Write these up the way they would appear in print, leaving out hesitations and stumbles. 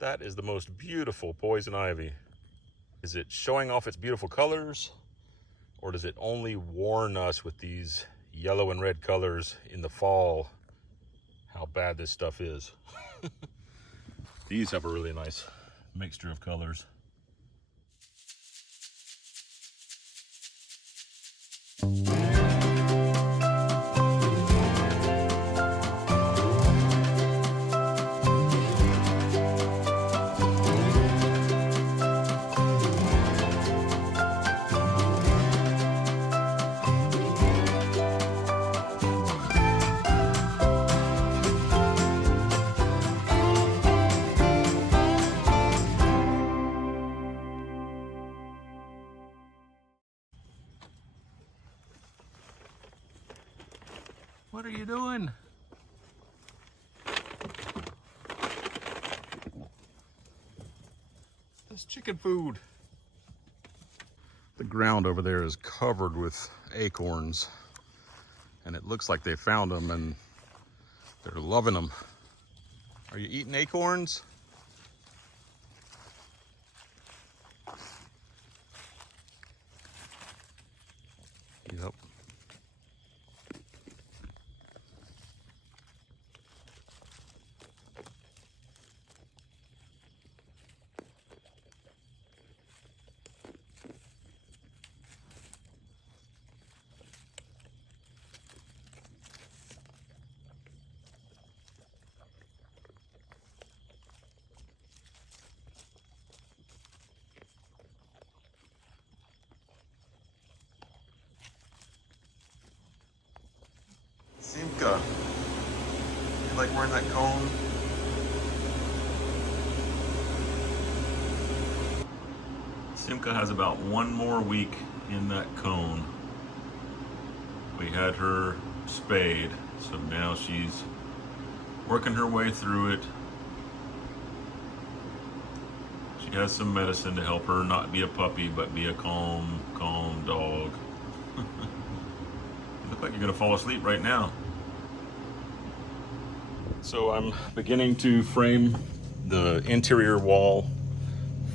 That is the most beautiful poison ivy. Is it showing off its beautiful colors, or does it only warn us with these yellow and red colors in the fall how bad this stuff is? These have a really nice mixture of colors. What are you doing? That's chicken food. The ground over there is covered with acorns, and it looks like they found them and they're loving them. Are you eating acorns? Yep. Simka, you like wearing that cone? Simka has about one more week in that cone. We had her spayed, so now she's working her way through it. She has some medicine to help her not be a puppy, but be a calm dog. You look like you're gonna fall asleep right now. So I'm beginning to frame the interior wall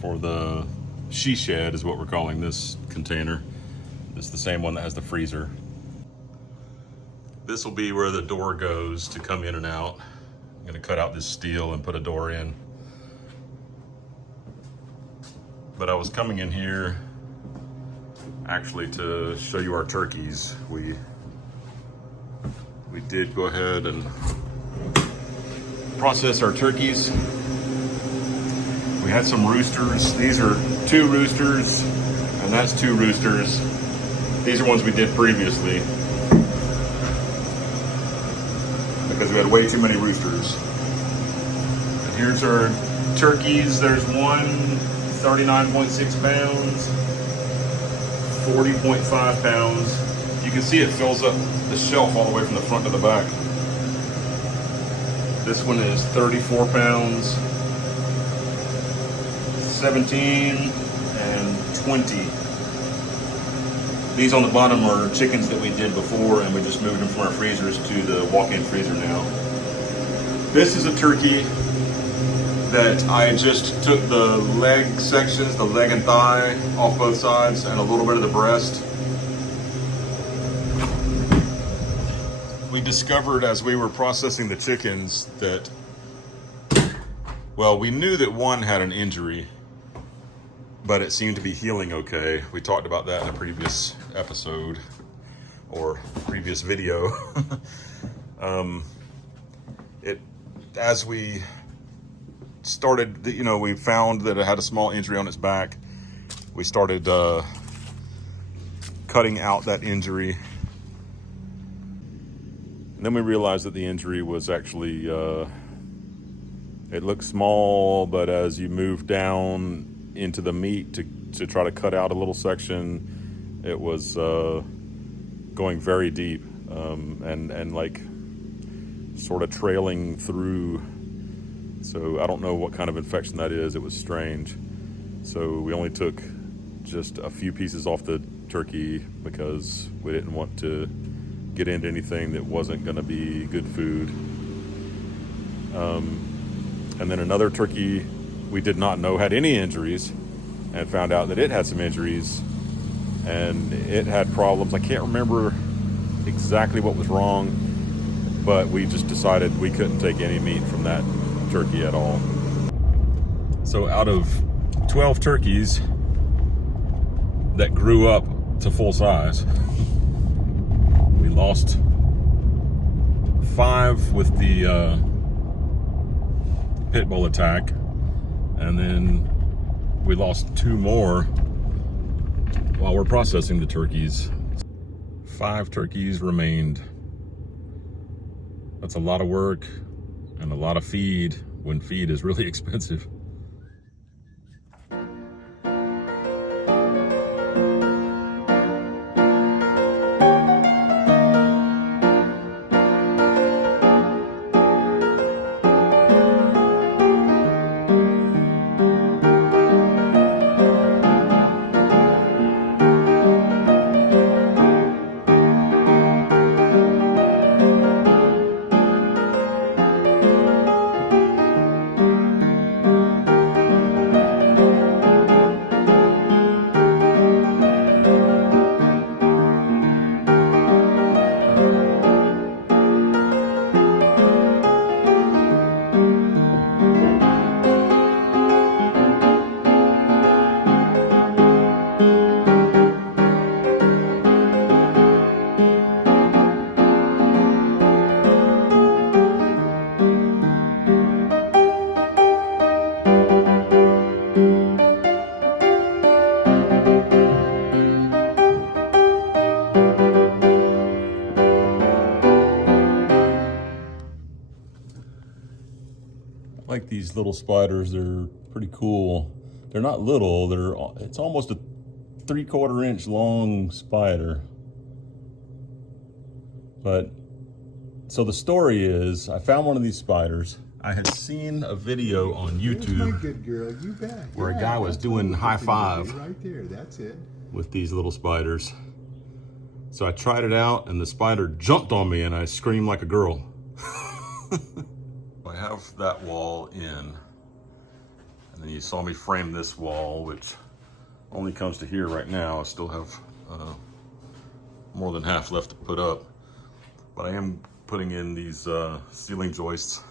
for the she shed, is what we're calling this container. It's the same one that has the freezer. This will be where the door goes to come in and out. I'm gonna cut out this steel and put a door in. But I was coming in here actually to show you our turkeys. We did go ahead and process our turkeys. We had some roosters. These are 2 roosters, and that's 2 roosters. These are ones we did previously because we had way too many roosters. And here's our turkeys. There's one 39.6 pounds, 40.5 pounds. You can see it fills up the shelf all the way from the front to the back. This one is 34 pounds, 17, and 20. These on the bottom are chickens that we did before, and we just moved them from our freezers to the walk-in freezer now. This is a turkey that I just took the leg sections, the leg and thigh off both sides, and a little bit of the breast. We discovered as we were processing the chickens that, well, we knew that one had an injury, but it seemed to be healing okay. We talked about that in a previous episode or previous video. As we started, we found that it had a small injury on its back. We started cutting out that injury. And then we realized that the injury was actually, it looked small, but as you move down into the meat to try to cut out a little section, it was going very deep and like sort of trailing through. So I don't know what kind of infection that is. It was strange. So we only took just a few pieces off the turkey because we didn't want to get into anything that wasn't going to be good food. And then another turkey we did not know had any injuries, and found out that it had some injuries and it had problems. I can't remember exactly what was wrong, but we just decided we couldn't take any meat from that turkey at all. So out of 12 turkeys that grew up to full size, we lost 5 with the pit bull attack, and then we lost 2 more while we're processing the turkeys. 5 turkeys remained. That's a lot of work and a lot of feed when feed is really expensive. I like these little spiders. They're pretty cool. They're not little. It's almost a 3/4 inch long spider. But so the story is, I found one of these spiders. I had seen a video on YouTube. My good girl, you bet. Where a guy was doing high five right there. That's it. with these little spiders. So I tried it out, and the spider jumped on me, and I screamed like a girl. I have that wall in, and then you saw me frame this wall, which only comes to here right now. I still have more than half left to put up, but I am putting in these ceiling joists,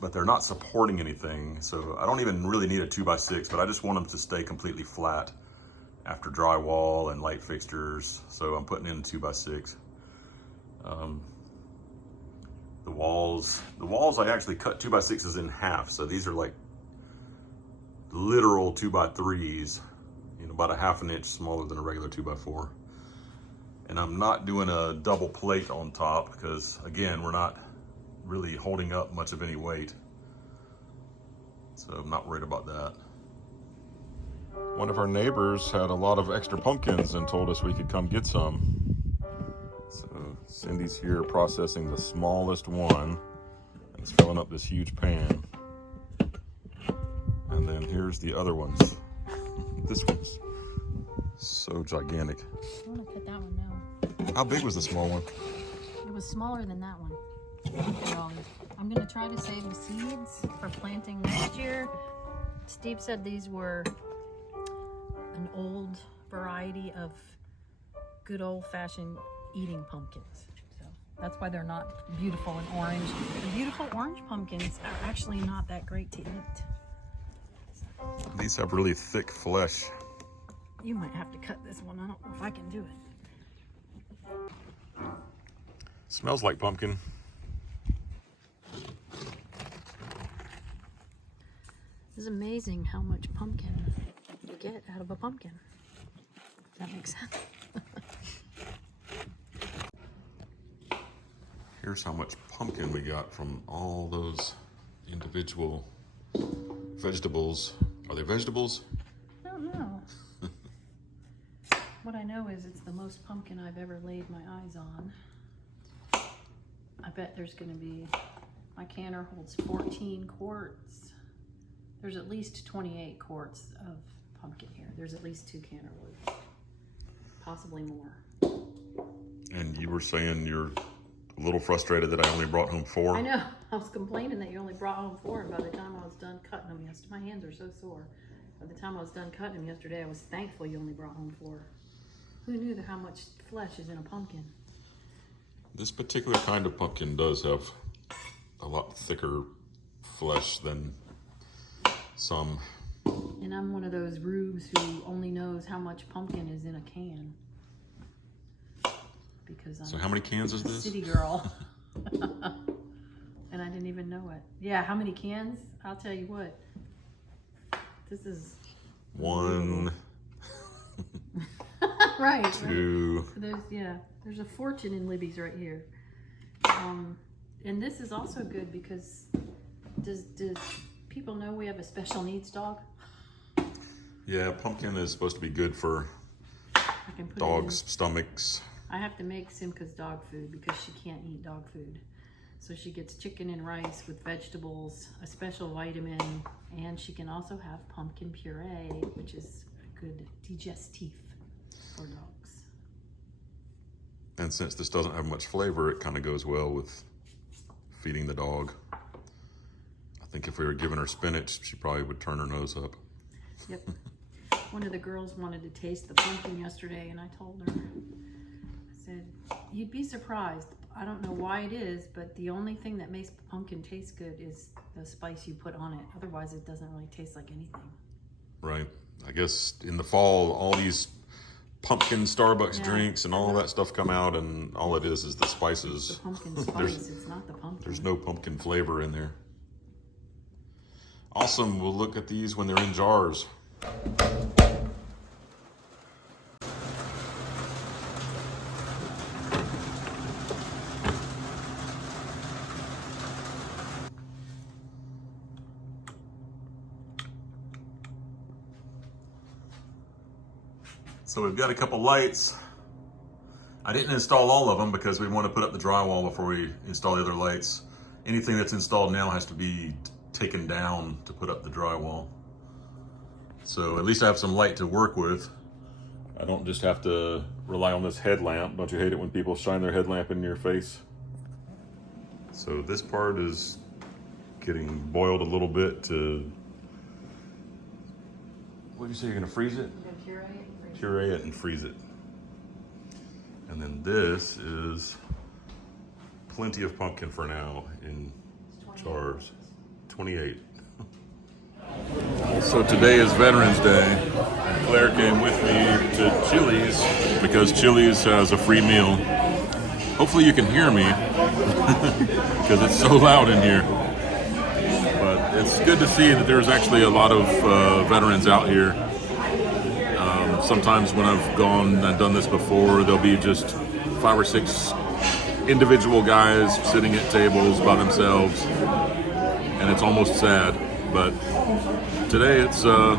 but they're not supporting anything, so I don't even really need a 2x6, but I just want them to stay completely flat after drywall and light fixtures, so I'm putting in a 2x6. The walls I actually cut 2x6s in half, so these are like literal 2x3s, you know, about a ½ inch smaller than a regular 2x4. And I'm not doing a double plate on top because, again, we're not really holding up much of any weight, so I'm not worried about that. One of our neighbors had a lot of extra pumpkins and told us we could come get some. So Cindy's here processing the smallest one, and it's filling up this huge pan. And then here's the other ones. This one's so gigantic. I want to put that one now. How big was the small one? It was smaller than that one. I'm going to try to save the seeds for planting next year. Steve said these were an old variety of good old-fashioned eating pumpkins. So that's why they're not beautiful and orange. The beautiful orange pumpkins are actually not that great to eat. These have really thick flesh. You might have to cut this one. I don't know if I can do it. Smells like pumpkin. It's amazing how much pumpkin you get out of a pumpkin. Does that make sense? Here's how much pumpkin we got from all those individual vegetables. Are they vegetables? I don't know. What I know is it's the most pumpkin I've ever laid my eyes on. I bet there's going to be, my canner holds 14 quarts. There's at least 28 quarts of pumpkin here. There's at least 2 canner loads, possibly more. And you were saying you're a little frustrated that I only brought home 4. I know. I was complaining that you only brought home 4, and by the time I was done cutting them yesterday, my hands are so sore. By the time I was done cutting them yesterday, I was thankful you only brought home 4. Who knew how much flesh is in a pumpkin? This particular kind of pumpkin does have a lot thicker flesh than some. And I'm one of those rubes who only knows how much pumpkin is in a can. Because I'm So how many cans is a this? city girl. And I didn't even know it. Yeah, how many cans? I'll tell you what. This is 1, right. 2. There's a fortune in Libby's right here. And this is also good because does people know we have a special needs dog? Yeah, pumpkin is supposed to be good for I can put dogs' stomachs. I have to make Simca's dog food because she can't eat dog food. So she gets chicken and rice with vegetables, a special vitamin, and she can also have pumpkin puree, which is a good digestif for dogs. And since this doesn't have much flavor, it kind of goes well with feeding the dog. I think if we were giving her spinach, she probably would turn her nose up. Yep. One of the girls wanted to taste the pumpkin yesterday, and I told her, I said, you'd be surprised. I don't know why it is, but the only thing that makes pumpkin taste good is the spice you put on it. Otherwise, it doesn't really taste like anything. Right. I guess in the fall, all these pumpkin Starbucks drinks and all that stuff come out, and all it is the spices. The pumpkin spice, it's not the pumpkin. There's no pumpkin flavor in there. Awesome. We'll look at these when they're in jars. So we've got a couple lights. I didn't install all of them because we want to put up the drywall before we install the other lights. Anything that's installed now has to be taken down to put up the drywall. So at least I have some light to work with. I don't just have to rely on this headlamp. Don't you hate it when people shine their headlamp in your face? So this part is getting boiled a little bit to, what did you say, you're gonna freeze it? Puree it and freeze it. And then this is plenty of pumpkin for now in jars. 28. So today is Veterans Day. Claire came with me to Chili's because Chili's has a free meal. Hopefully you can hear me because it's so loud in here. But it's good to see that there's actually a lot of veterans out here. Sometimes when I've gone and done this before, there'll be just 5 or 6 individual guys sitting at tables by themselves, and it's almost sad. But today it's a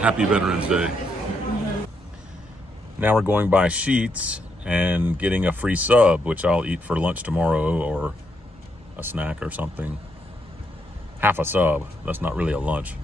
happy Veterans Day. Now we're going by Sheetz and getting a free sub, which I'll eat for lunch tomorrow, or a snack or something. Half a sub. That's not really a lunch.